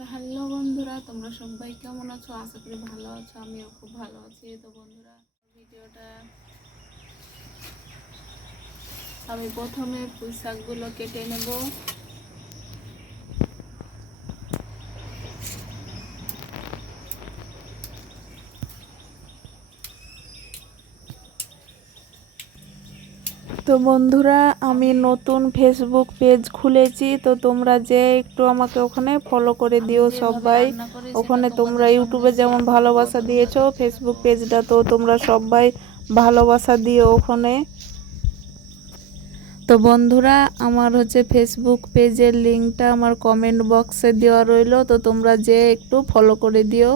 তো হ্যালো বন্ধুরা, তোমরা সবাই কেমন আছো? আশা করি ভালো আছো। আমিও খুব ভালো আছি। তো বন্ধুরা, ভিডিওটা আমি প্রথমে পুঁই শাকগুলো কেটে নেব। তো বন্ধুরা, আমি নতুন ফেসবুক পেজ খুলেছি, তো তোমরা যে একটু আমাকে ওখানে ফলো করে দিও সবাই। ওখানে তোমরা ইউটিউবে যেমন ভালোবাসা দিয়েছো, ফেসবুক পেজটা তো তোমরা সবাই ভালোবাসা দিও ওখানে। তো বন্ধুরা, আমার ফেসবুক পেজের লিঙ্কটা আমার কমেন্ট বক্সে দেওয়া রইলো, তো তোমরা যে একটু ফলো করে দিও।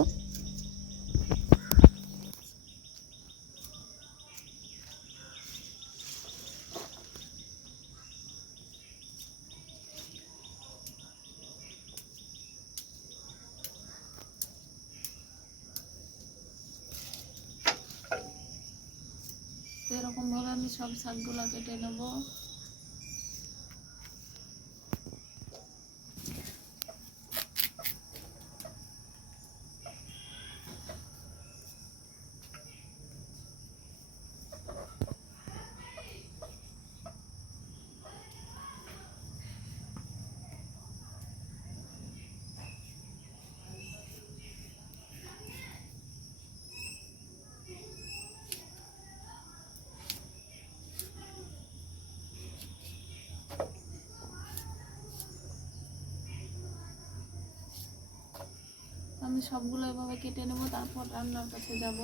তো এরকমভাবে আমি সব শাকগুলো কেটে নেব। আমি সবগুলো এভাবে কেটে নেব, তারপর রান্নার কাছে যাব।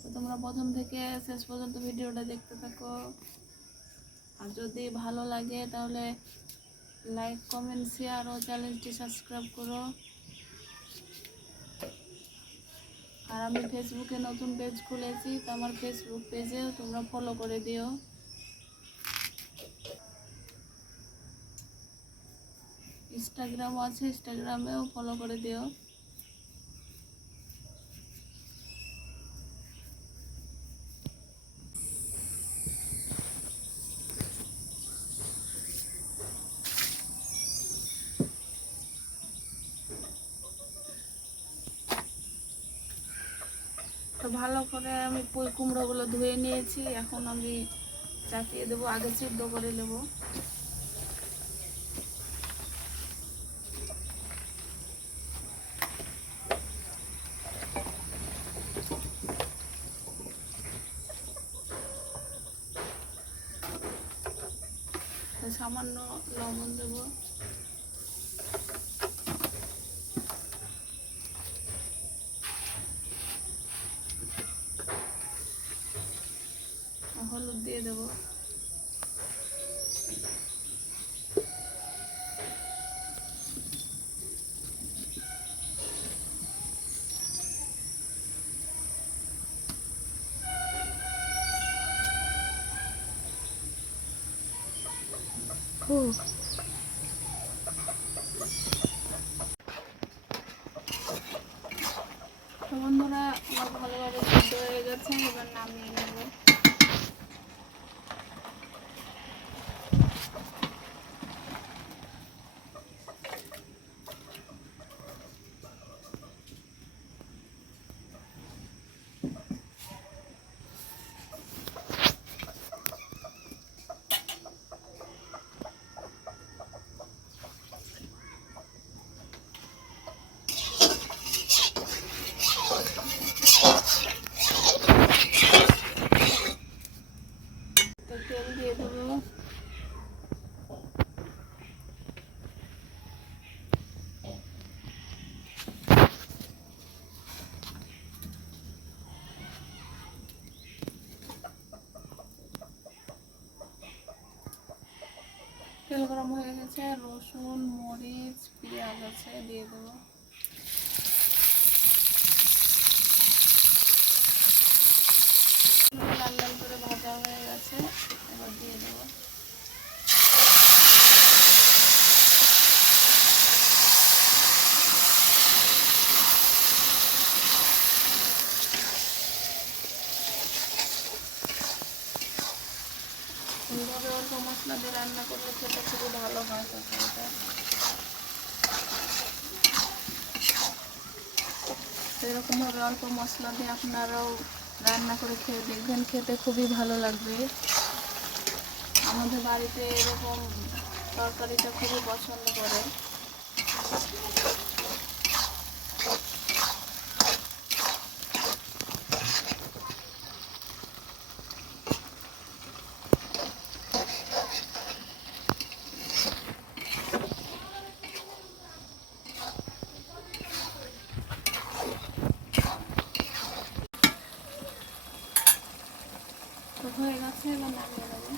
তো তোমরা প্রথম থেকে শেষ পর্যন্ত ভিডিওটা দেখতে থাকো। আর যদি ভালো লাগে তাহলে লাইক, কমেন্ট, শেয়ার ও চ্যানেলটি সাবস্ক্রাইব করো। আর আমি ফেসবুকে নতুন পেজ খুলেছি, তো আমার ফেসবুক পেজে তোমরা ফলো করে দিও। ইনস্টাগ্রামও আছে, ইনস্টাগ্রামেও ফলো করে দিও। তো ভালো করে আমি পুঁই কুমড়োগুলো ধুয়ে নিয়েছি, এখন আমি চাপিয়ে দেবো। আগে সিদ্ধ করে নেব। সামান্য লবণ দেব। হলুদ দিয়ে দেব। তো বন্ধুরা, আমার ভালোভাবে সিদ্ধ হয়ে গেছে, এবার নামিয়ে নেব। তো তেল দিয়ে দেবো। তেল গরম হয়ে গেছে, রসুন, মরিচ, পেঁয়াজ আছে, দিয়ে দেবো। লাল লাল করে ভাজা হয়ে গেছে, এবার দিয়ে দেবো। এইভাবে অল্প মশলা দিয়ে রান্না করলে খেতে খুবই ভালো হয় তরকারিটা। তো এরকমভাবে অল্প মশলা দিয়ে আপনারাও রান্না করে খেয়ে দেখবেন, খেতে খুবই ভালো লাগবে। আমাদের বাড়িতে এরকম তরকারিটা খুবই পছন্দ করে। তো হয়ে গেছে, এবার নামিয়ে নেবো।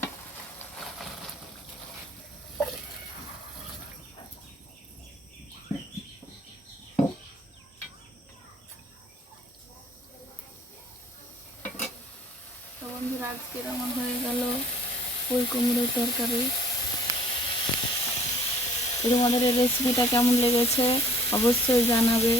তো বন্ধুরা, আজকের আমার হয়ে গেল ওই কুমড়োর তরকারি। তোমাদের এই রেসিপিটা কেমন লেগেছে অবশ্যই জানাবে।